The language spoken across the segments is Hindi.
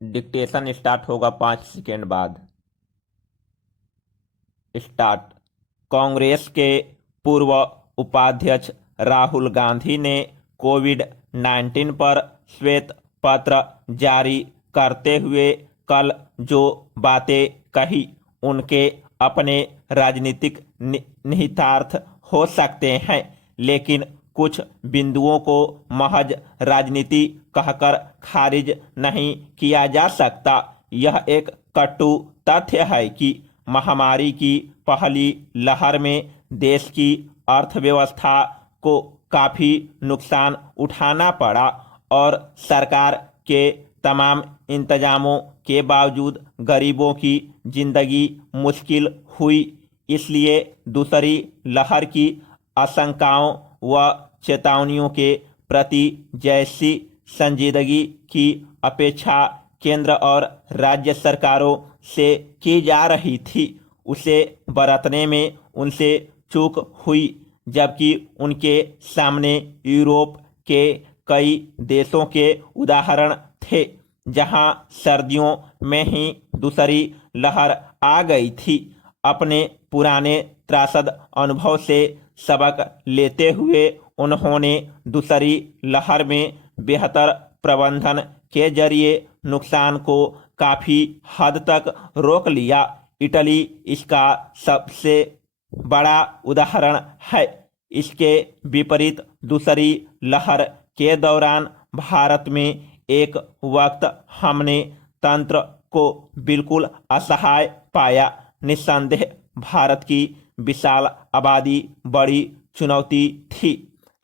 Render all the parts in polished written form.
डिक्टेशन स्टार्ट होगा 5 सेकेंड बाद। स्टार्ट। कांग्रेस के पूर्व उपाध्यक्ष राहुल गांधी ने कोविड-19 पर श्वेत पत्र जारी करते हुए कल जो बातें कही उनके अपने राजनीतिक निहितार्थ हो सकते हैं, लेकिन कुछ बिंदुओं को महज राजनीति कहकर खारिज नहीं किया जा सकता। यह एक कटु तथ्य है कि महामारी की पहली लहर में देश की अर्थव्यवस्था को काफी नुकसान उठाना पड़ा और सरकार के तमाम इंतजामों के बावजूद गरीबों की जिंदगी मुश्किल हुई। इसलिए दूसरी लहर की आशंकाओं व चेतावनियों के प्रति जैसी संजीदगी की अपेक्षा केंद्र और राज्य सरकारों से की जा रही थी, उसे बरतने में उनसे चूक हुई। जबकि उनके सामने यूरोप के कई देशों के उदाहरण थे जहां सर्दियों में ही दूसरी लहर आ गई थी। अपने पुराने त्रासद अनुभव से सबक लेते हुए उन्होंने दूसरी लहर में बेहतर प्रबंधन के जरिए नुकसान को काफी हद तक रोक लिया। इटली इसका सबसे बड़ा उदाहरण है। इसके विपरीत दूसरी लहर के दौरान भारत में एक वक्त हमने तंत्र को बिल्कुल असहाय पाया। निस्संदेह भारत की विशाल आबादी बड़ी चुनौती थी,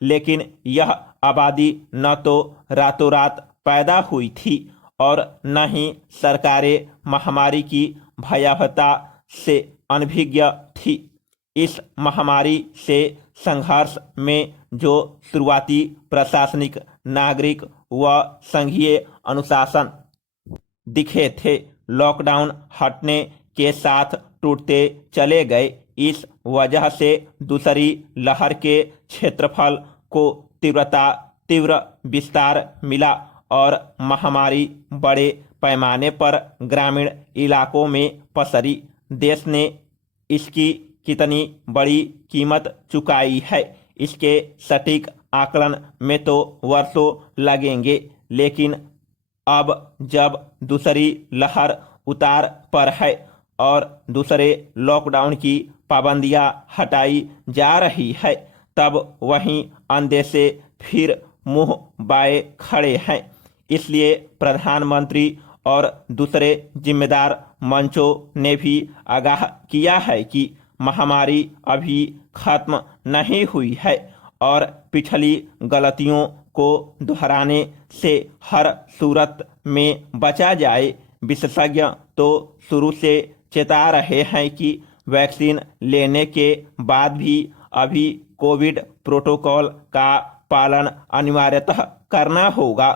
लेकिन यह आबादी न तो रातों रात पैदा हुई थी और न ही सरकारें महामारी की भयावहता से अनभिज्ञ थी। इस महामारी से संघर्ष में जो शुरुआती प्रशासनिक, नागरिक व संघीय अनुशासन दिखे थे, लॉकडाउन हटने के साथ टूटते चले गए। इस वजह से दूसरी लहर के क्षेत्रफल को तीव्र विस्तार मिला और महामारी बड़े पैमाने पर ग्रामीण इलाकों में पसरी। देश ने इसकी कितनी बड़ी कीमत चुकाई है, इसके सटीक आकलन में तो वर्षों लगेंगे, लेकिन अब जब दूसरी लहर उतार पर है और दूसरे लॉकडाउन की पाबंदियां हटाई जा रही है, तब वहीं अंदेशे फिर मुंह बाए खड़े हैं। इसलिए प्रधानमंत्री और दूसरे जिम्मेदार मंचों ने भी आगाह किया है कि महामारी अभी खत्म नहीं हुई है और पिछली गलतियों को दोहराने से हर सूरत में बचा जाए। विशेषज्ञ तो शुरू से चेता रहे हैं कि वैक्सीन लेने के बाद भी अभी कोविड प्रोटोकॉल का पालन अनिवार्यतः करना होगा।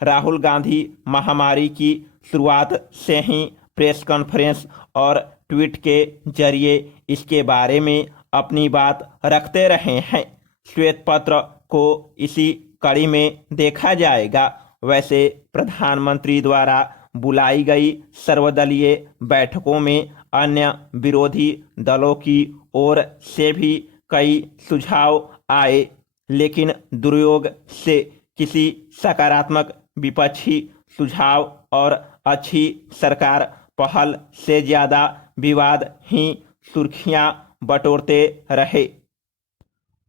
राहुल गांधी महामारी की शुरुआत से ही प्रेस कॉन्फ्रेंस और ट्वीट के जरिए इसके बारे में अपनी बात रखते रहे हैं। श्वेत पत्र को इसी कड़ी में देखा जाएगा। वैसे प्रधानमंत्री द्वारा बुलाई गई सर्वदलीय बैठकों में अन्य विरोधी दलों की ओर से भी कई सुझाव आए, लेकिन दुर्योग से किसी सकारात्मक विपक्षी सुझाव और अच्छी सरकार पहल से ज्यादा विवाद ही सुर्खियां बटोरते रहे।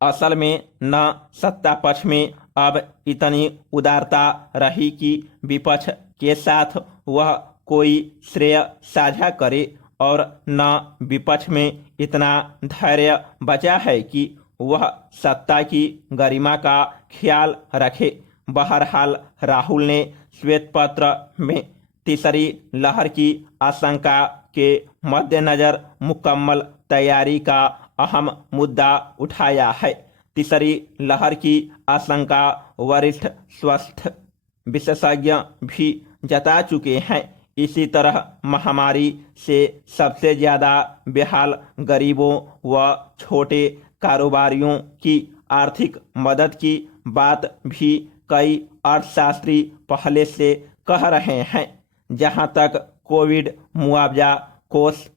असल में न सत्ता पक्ष में अब इतनी उदारता रही कि विपक्ष के साथ वह कोई श्रेय साझा करे और न विपक्ष में इतना धैर्य बचा है कि वह सत्ता की गरिमा का ख्याल रखे। बहरहाल राहुल ने श्वेत पत्र में तीसरी लहर की आशंका के मद्देनजर मुकम्मल तैयारी का अहम मुद्दा उठाया है। तीसरी लहर की आशंका वरिष्ठ स्वास्थ्य विशेषज्ञ भी जता चुके हैं। इसी तरह महामारी से सबसे ज्यादा बेहाल गरीबों व छोटे कारोबारियों की आर्थिक मदद की बात भी कई अर्थशास्त्री पहले से कह रहे हैं। जहां तक कोविड मुआवजा कोष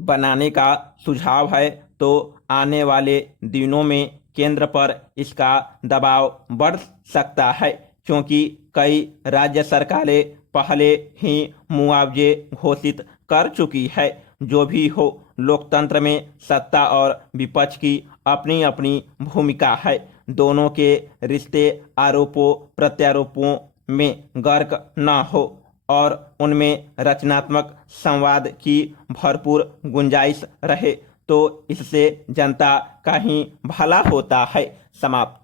बनाने का सुझाव है, तो आने वाले दिनों में केंद्र पर इसका दबाव बढ़ सकता है, क्योंकि कई राज्य सरकारें पहले ही मुआवजे घोषित कर चुकी है। जो भी हो, लोकतंत्र में सत्ता और विपक्ष की अपनी अपनी भूमिका है। दोनों के रिश्ते आरोपों प्रत्यारोपों में गर्क न हो और उनमें रचनात्मक संवाद की भरपूर गुंजाइश रहे, तो इससे जनता का ही भला होता है। समाप्त।